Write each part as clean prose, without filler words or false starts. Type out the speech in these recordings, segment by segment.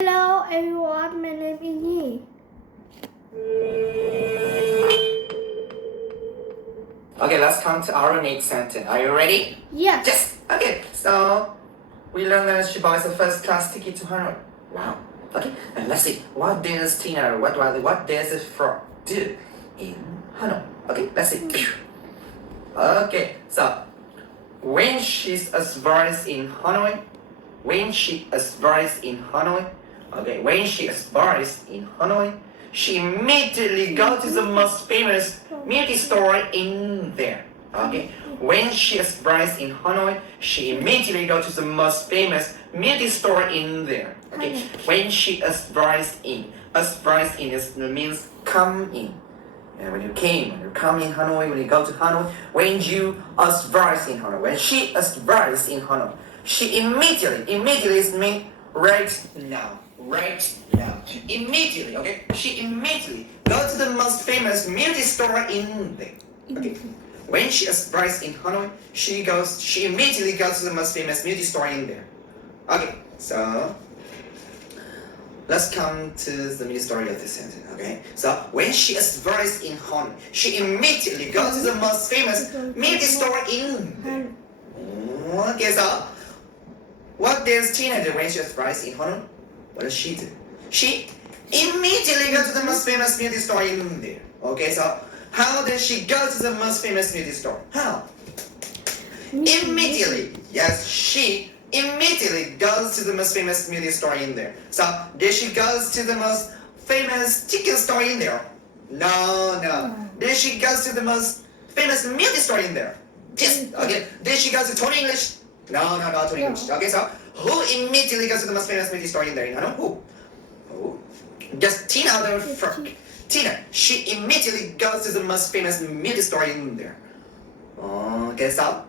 Hello everyone, my name is Q.nhi. Okay, let's come to our next sentence. Are you ready? Yes. Yes. Okay, so we learned that she buys a first class ticket to Hanoi. Wow. Okay, and let's see. What does Tina, what does the frog do in Hanoi? Okay, let's see. Okay, so when she's arrives in Hanoi, when she arrives in Hanoi, she immediately goes to the most famous beauty store in there. Okay, when she arrives in Hanoi, she immediately goes to the most famous beauty store in there. Okay, when she arrives in means come in. And when you come in Hanoi, when you go to Hanoi, when you arrive in Hanoi, when she arrives in Hanoi, she immediately is mean right now. Immediately, okay? She immediately goes to the most famous beauty store in there. Okay? When she arrives in Hanoi, she immediately goes to the most famous beauty store in there. Okay, so let's come to the mini story of this sentence, okay? So, when she arrives in Hanoi, she immediately goes to the most famous beauty store in there. Okay, so what does Tina do when she arrives in Hanoi? What does she do? She immediately goes to the most famous beauty store in there. Okay, so how does she go to the most famous beauty store? How? Immediately. Yes, she immediately goes to the most famous beauty store in there. So, did she goes to the most famous chicken store in there? No. Did she goes to the most famous beauty store in there? Yes. Okay. Did she go to Tony English? No, Tony English. Okay, so who immediately goes to the most famous beauty store in there? You know who? Just Tina the frog. Tina, she immediately goes to the most famous beauty store in there. Okay, so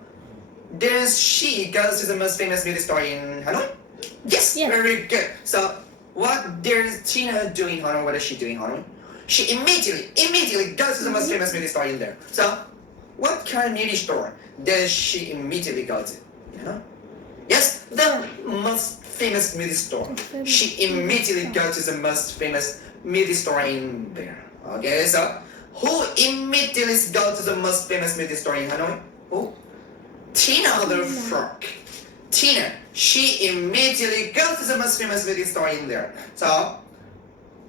does she goes to the most famous beauty store in Hanoi? Yes, very good. So what does Tina do in Hanoi? What does she do in Hanoi? She immediately goes to the most famous beauty store in there. So what kind of beauty store does she immediately go to? You know? Yes, the most famous beauty store. She immediately goes to the most famous beauty store in there. Okay, so who immediately goes to the most famous beauty store in Hanoi? Who? Tina the frog. Tina, she immediately goes to the most famous beauty store in there. So,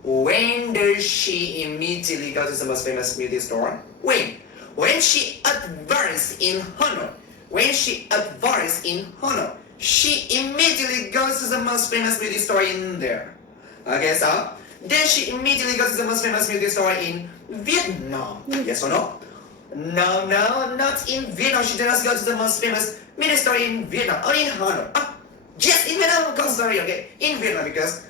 when does she immediately go to the most famous beauty store? When she arrives in Hanoi. She immediately goes to the most famous beauty store in there. Okay, so then she immediately goes to the most famous beauty store in Vietnam. Yes or no? No, not in Vietnam. She does go to the most famous beauty store in Vietnam or in Hanoi. Yes, in Vietnam. Sorry, okay, in Vietnam because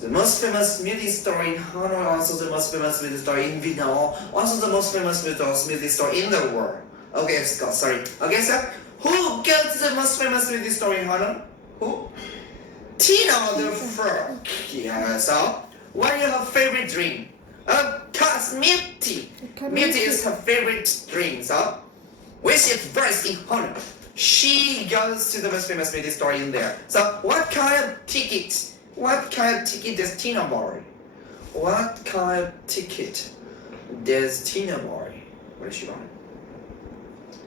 the most famous beauty store in Hanoi, also the most famous beauty store in Vietnam, also the most famous beauty store in the world. Okay, sorry. Okay, so who goes to the most famous beauty store in Hanoi? Who? Tina the frog. Yeah, so what is her favorite drink? Of course, milk tea. Milk tea is her favorite drink. So when she arrives in Hanoi, she goes to the most famous beauty store in there. So what kind of ticket does Tina buy? What kind of ticket does Tina buy? What does she buy?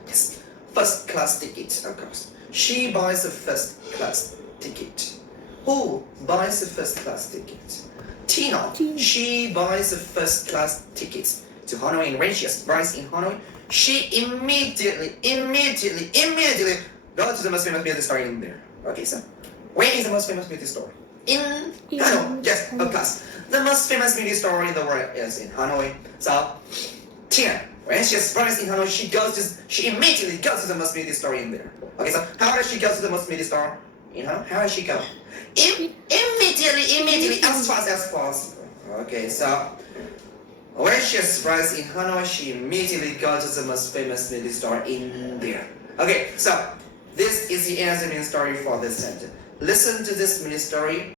Yes, first class ticket, of course. She buys a first class ticket. Who buys the first class ticket? Tina. She buys the first class tickets to Hanoi, and when she arrives in Hanoi, she immediately goes to the most famous beauty store in there. Okay, so where is the most famous beauty store? In Hanoi. Yes, of course. The most famous beauty store in the world is in Hanoi. So Tina, when she arrives in Hanoi, she immediately goes to the most beauty store in there. Okay, so how does she go to the most beauty store? You know, how does she go? Immediately, as fast as possible. Okay, so when she arrives in Hanoi, she immediately goes to the most famous beauty store in there. Okay, so this is the end of the mini story for this sentence. Listen to this mini story